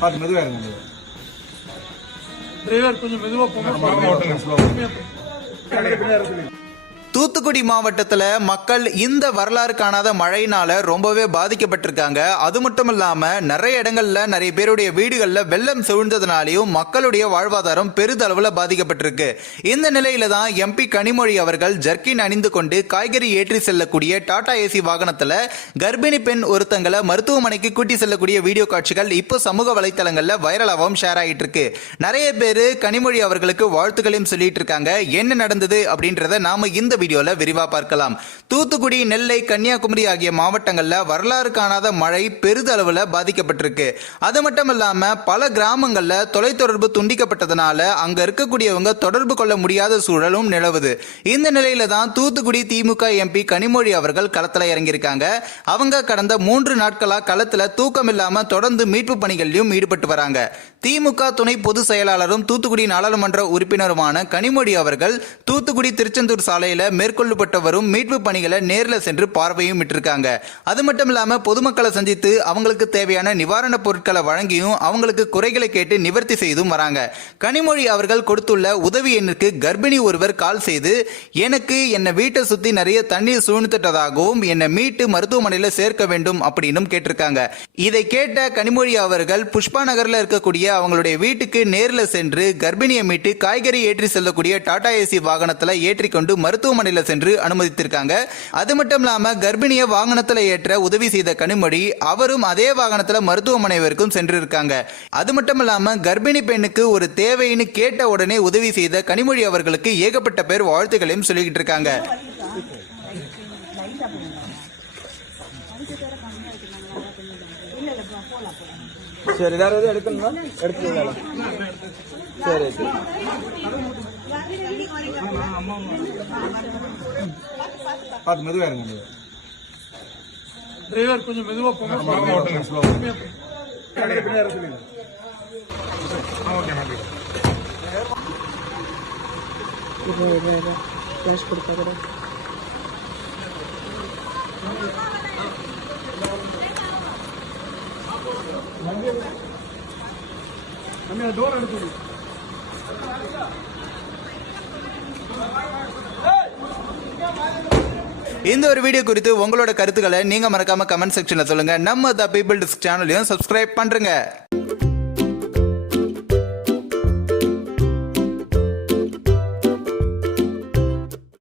பார்த்து மெதுவாக இருங்க. டிரைவர் கொஞ்சம் மெதுவா போங்க தூத்துக்குடி மாவட்டத்தில் மக்கள் இந்த வரலாறு காணாத மழையினால ரொம்பவே பாதிக்கப்பட்டிருக்காங்க. அது மட்டும் இல்லாம நிறைய இடங்கள்ல நிறைய பேருடைய வீடுகளில் வெள்ளம் சூழ்ந்ததுனாலையும் மக்களுடைய வாழ்வாதாரம் பெரிதளவில் பாதிக்கப்பட்டிருக்கு. இந்த நிலையில தான் எம்பி கனிமொழி அவர்கள் ஜர்க்கின் அணிந்து கொண்டு காய்கறி ஏற்றி செல்லக்கூடிய டாடா ஏசி வாகனத்துல கர்ப்பிணி பெண் ஒருத்தங்களை மருத்துவமனைக்கு கூட்டி செல்லக்கூடிய வீடியோ காட்சிகள் இப்போ சமூக வலைத்தளங்கள்ல வைரலாகவும் ஷேர் ஆகிட்டு இருக்கு நிறைய பேர் கனிமொழி அவர்களுக்கு வாழ்த்துக்களையும் சொல்லிட்டு இருக்காங்க என்ன நடந்தது அப்படின்றத நாம இந்த வீடியோல விரிவா பார்க்கலாம். தூத்துக்குடி நெல்லை கன்னியாகுமரி ஆகிய மாவட்டங்கள்ல வரலாறு காணாத மழை பெரிதளவுல பாதிக்கப்பட்டிருக்கு. அது மட்டும் இல்லாம பல கிராமங்கள்ல தொலைத்தொடர்பு துண்டிக்கப்பட்டதுனால அங்க இருக்கக்கூடியவங்க தொடர்பு கொள்ள முடியாத சூழலும் நிலவுது. இந்த நிலையில தான் தூத்துக்குடி திமுக எம்பி கனிமொழி அவர்கள் களத்துல இறங்கியிருக்காங்க. அவங்க கடந்த மூன்று நாட்களா களத்துல தூக்கம் இல்லாம தொடர்ந்து மீட்பு பணிகளிலும் ஈடுபட்டு வராங்க. திமுக துணை பொதுச் செயலாளரும் தூத்துக்குடி நாடாளுமன்ற உறுப்பினருமான கனிமொழி அவர்கள் தூத்துக்குடி திருச்செந்தூர் சாலையில மேற்கொள்ளப்பட்டவரும் மீட்பு பணிகளை நேரில் சென்று பார்வையும் விட்டிருக்காங்க அது மட்டும் இல்லாம பொதுமக்களை சந்தித்து அவங்களுக்கு தேவையான நிவாரணப் பொருட்களை வழங்கியும் அவங்களுக்கு குறைகளை கேட்டு நிவர்த்தி செய்தும் வராங்க. கனிமொழி அவர்கள் கொடுத்துள்ள உதவி எண்ணுக்கு கர்ப்பிணி ஒருவர் கால் செய்து எனக்கு என்னை வீட்டை சுத்தி நிறைய தண்ணீர் சூழ்ந்துட்டதாகவும் என்னை மீட்டு மருத்துவமனையில் சேர்க்க வேண்டும் அப்படின்னும் கேட்டிருக்காங்க. இதை கேட்ட கனிமொழி அவர்கள் புஷ்பா நகர்ல இருக்கக்கூடிய அவங்களுடைய வீட்டுக்கு நேரில் சென்று கர்ப்பிணியை மீட்டு காய்கறி ஏற்றி செல்லக்கூடிய டாடா ஏசி வாகனத்தில் ஏற்றிக்கொண்டு மருத்துவமனை மருத்துவமனையில் சென்று அனுமதித்திருக்காங்க. அது மட்டும் இல்லாம கர்ப்பிணியை வாகனத்துல ஏற்ற உதவி செய்த கனிமொழி அவரும் அதே வாகனத்துல மருத்துவமனை வரைக்கும் சென்றிருக்காங்க. அது மட்டும் இல்லாம கர்ப்பிணி பெண்ணுக்கு ஒரு தேவைன்னு கேட்ட உடனே உதவி செய்த கனிமொழி அவர்களுக்கு ஏகப்பட்ட பேர் வாழ்த்துக்களையும் சொல்லிக்கிட்டு இருக்காங்க சரி வேற எதுவும் எடுத்துக்கலாம். சரி சரி பார்த்து மெதுவாக இருங்க டிரைவர் கொஞ்சம் மெதுவா போங்க டோர் எடுத்து இந்த ஒரு வீடியோ குறித்து உங்களோட கருத்துக்களை நீங்க மறக்காம கமெண்ட் செக்ஷன்ல சொல்லுங்க. நம்ம த பீப்பிள் சேனலையும் சப்ஸ்கிரைப் பண்றேங்க.